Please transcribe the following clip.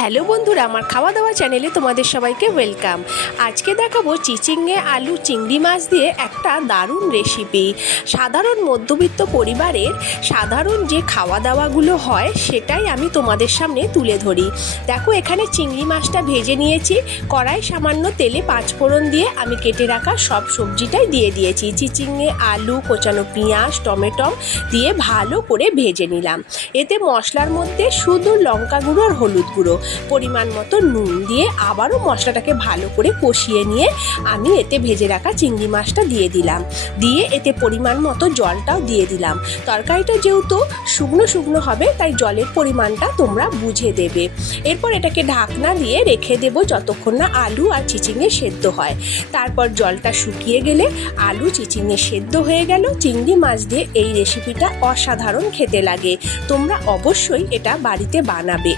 Hello বন্ধুরা, আমার খাওয়া দাওয়া চ্যানেলে তোমাদের সবাইকে ওয়েলকাম। আজকে দেখাবো চিচিঙ্গে আলু চিংড়ি মাছ দিয়ে একটা দারুণ রেসিপি। সাধারণ মধ্যবিত্ত পরিবারের সাধারণ যে খাওয়া দাওয়াগুলো হয় সেটাই আমি তোমাদের সামনে তুলে ধরি। দেখো, এখানে চিংড়ি মাছটা ভেজে নিয়েছি। কড়াই সামান্য তেলে 5 ফোড়ন দিয়ে আমি কেটে রাখা সব সবজিটাই দিয়ে দিয়েছি। চিচিঙ্গে আলু, কোচানো পেঁয়াজ, টমেটো দিয়ে ভালো করে ভেজে নিলাম। এতে মশলার মধ্যে শুধু লঙ্কা গুঁড়ো আর হলুদ গুঁড়ো, পরিমাণ মতো নুন দিয়ে আবারও মশলাটাকে ভালো করে কষিয়ে নিয়ে আমি এতে ভেজে রাখা চিংড়ি মাছটা দিয়ে দিলাম। দিয়ে এতে পরিমাণ মতো জলটাও দিয়ে দিলাম। তরকারিটা যেহেতু শুকনো শুকনো হবে তাই জলের পরিমাণটা তোমরা বুঝে দেবে। এরপর এটাকে ঢাকনা দিয়ে রেখে দেবো যতক্ষণ না আলু আর চিচিঙ্গে সেদ্ধ হয়। তারপর জলটা শুকিয়ে গেলে আলু চিচিঙ্গে সেদ্ধ হয়ে গেল। চিংড়ি মাছ দিয়ে এই রেসিপিটা অসাধারণ খেতে লাগে। তোমরা অবশ্যই এটা বাড়িতে বানাবে।